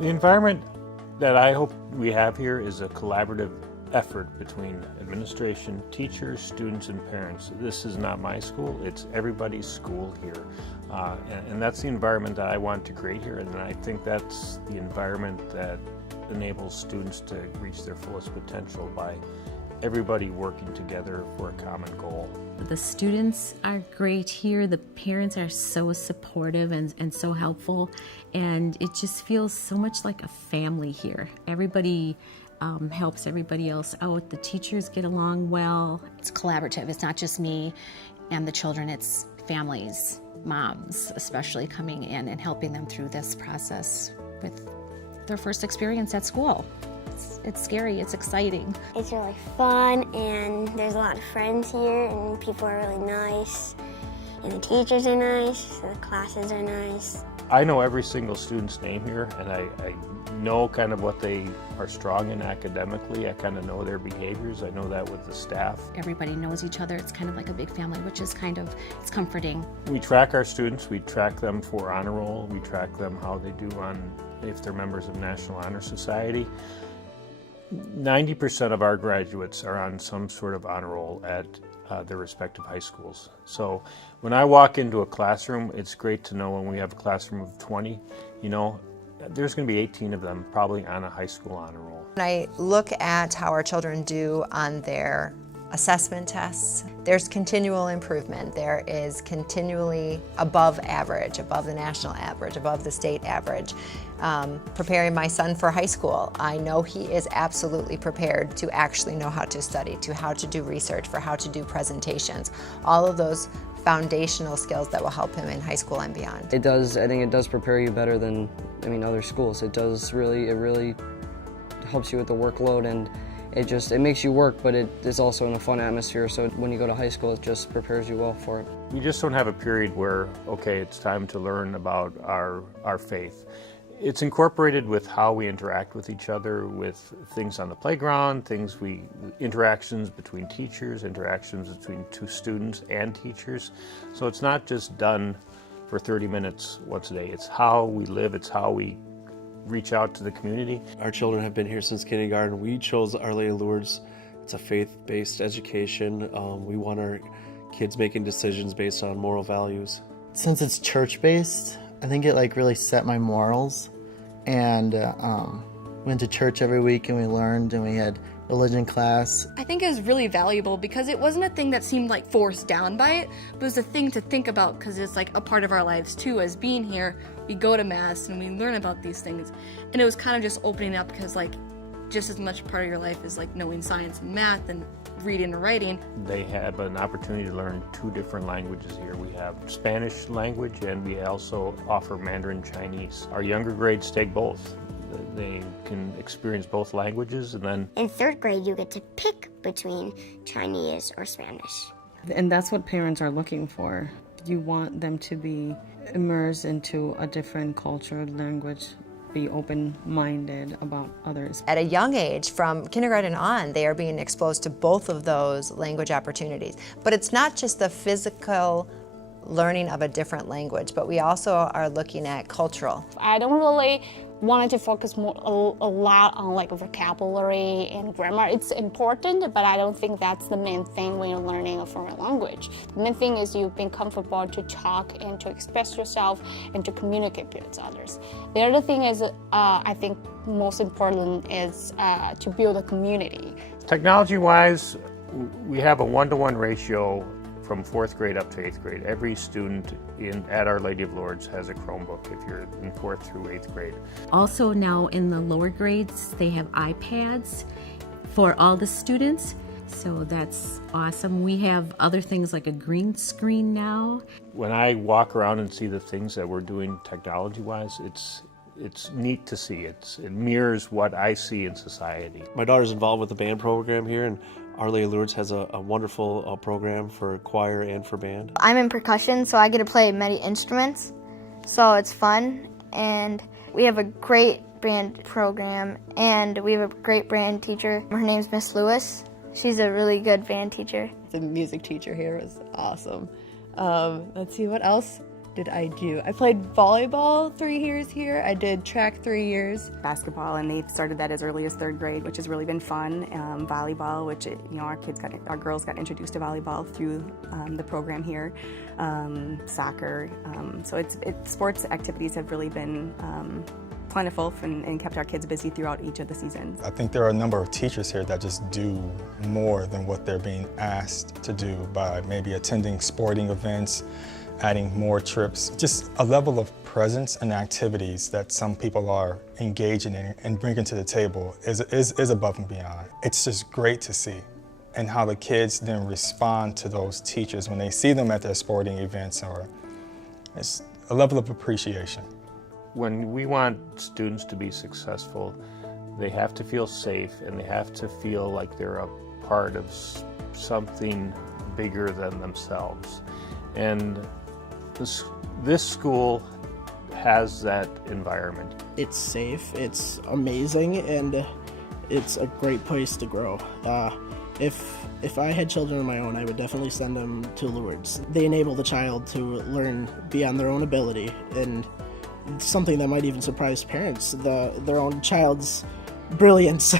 The environment that I hope we have here is a collaborative effort between administration, teachers, students, and parents. This is not my school, it's everybody's school here. And that's the environment that I want to create here, and I think that's the environment that enables students to reach their fullest potential by everybody working together for a common goal. The students are great here. The parents are so supportive and so helpful, and it just feels so much like a family here. Everybody helps everybody else out. The teachers get along well. It's collaborative. It's not just me and the children, it's families, moms especially, coming in and helping them through this process with their first experience at school. It's scary, it's exciting. It's really fun, and there's a lot of friends here, and people are really nice, and the teachers are nice, so the classes are nice. I know every single student's name here, and I know kind of what they are strong in academically. I kind of know their behaviors. I know that with the staff. Everybody knows each other. It's kind of like a big family, which is it's comforting. We track our students. We track them for honor roll. We track them how they do if they're members of National Honor Society. 90% of our graduates are on some sort of honor roll at their respective high schools. So when I walk into a classroom, it's great to know when we have a classroom of 20, there's going to be 18 of them probably on a high school honor roll. When I look at how our children do on their assessment tests, there's continual improvement. There is continually above average, above the national average, above the state average. Preparing my son for high school, I know he is absolutely prepared to actually know how to study, to how to do research, for how to do presentations. All of those foundational skills that will help him in high school and beyond. I think it does prepare you better than, other schools. It really helps you with the workload, and it makes you work, but it is also in a fun atmosphere, so when you go to high school, it just prepares you well for it. We just don't have a period where, okay, it's time to learn about our faith. It's incorporated with how we interact with each other, with things on the playground, interactions between teachers, interactions between two students and teachers. So it's not just done for 30 minutes once a day. It's how we live, it's how we reach out to the community. Our children have been here since kindergarten. We chose Our Lady of Lourdes. It's a faith-based education. We want our kids making decisions based on moral values. Since it's church-based, I think it really set my morals, and went to church every week, and we learned, and we had religion class. I think it was really valuable because it wasn't a thing that seemed forced down by it, but it was a thing to think about because it's a part of our lives too. As being here, we go to mass and we learn about these things, and it was kind of just opening up because just as much part of your life is knowing science and math and reading and writing. They have an opportunity to learn 2 different languages here. We have Spanish language, and we also offer Mandarin Chinese. Our younger grades take both. They can experience both languages, and then in 3rd grade you get to pick between Chinese or Spanish. And that's what parents are looking for. You want them to be immersed into a different culture, language, be open-minded about others. At a young age, from kindergarten on, they are being exposed to both of those language opportunities. But it's not just the physical learning of a different language, but we also are looking at cultural. I don't really wanted to focus a lot on vocabulary and grammar. It's important, but I don't think that's the main thing when you're learning a foreign language. The main thing is you being comfortable to talk and to express yourself and to communicate with others. The other thing is, I think most important is to build a community. technology-wise, we have a 1-to-1 ratio from 4th grade up to 8th grade. Every student at Our Lady of Lourdes has a Chromebook if you're in 4th through 8th grade. Also now in the lower grades, they have iPads for all the students. So that's awesome. We have other things like a green screen now. When I walk around and see the things that we're doing technology-wise, it's neat to see. It mirrors what I see in society. My daughter's involved with the band program here, and Our Lady of Lourdes has a wonderful program for choir and for band. I'm in percussion, so I get to play many instruments, so it's fun. And we have a great band program, and we have a great band teacher. Her name's Miss Lewis. She's a really good band teacher. The music teacher here is awesome. Let's see, what else did I do? I played volleyball 3 years here. I did track 3 years. Basketball, and they started that as early as 3rd grade, which has really been fun. Volleyball, which our girls got introduced to volleyball through the program here. Soccer. So sports activities have really been plentiful and kept our kids busy throughout each of the seasons. I think there are a number of teachers here that just do more than what they're being asked to do by maybe attending sporting events, adding more trips, just a level of presence and activities that some people are engaging in and bringing to the table is above and beyond. It's just great to see, and how the kids then respond to those teachers when they see them at their sporting events, or it's a level of appreciation. When we want students to be successful, they have to feel safe and they have to feel like they're a part of something bigger than themselves. And this school has that environment. It's safe, it's amazing, and it's a great place to grow. If I had children of my own, I would definitely send them to Lourdes. They enable the child to learn beyond their own ability, and something that might even surprise parents, their own child's brilliance.